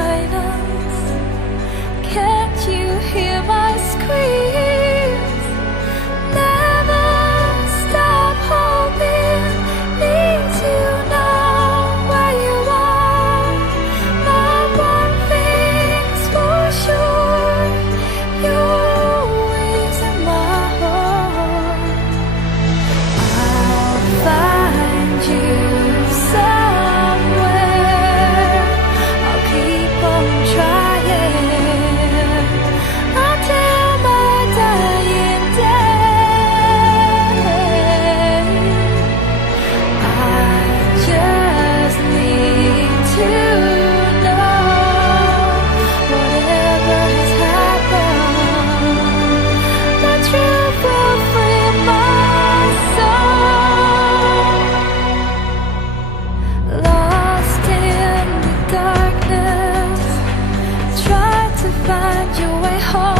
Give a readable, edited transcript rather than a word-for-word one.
silence. Can't you hear my screams? Never stop hoping. Need to know where you are. My one thing's for sure, you're always in my heart. I'll find you somewhere. I'll keep on trying until my dying day. I just need to know whatever has happened, the truth will free my soul. Lost in the darkness, try to find your way home.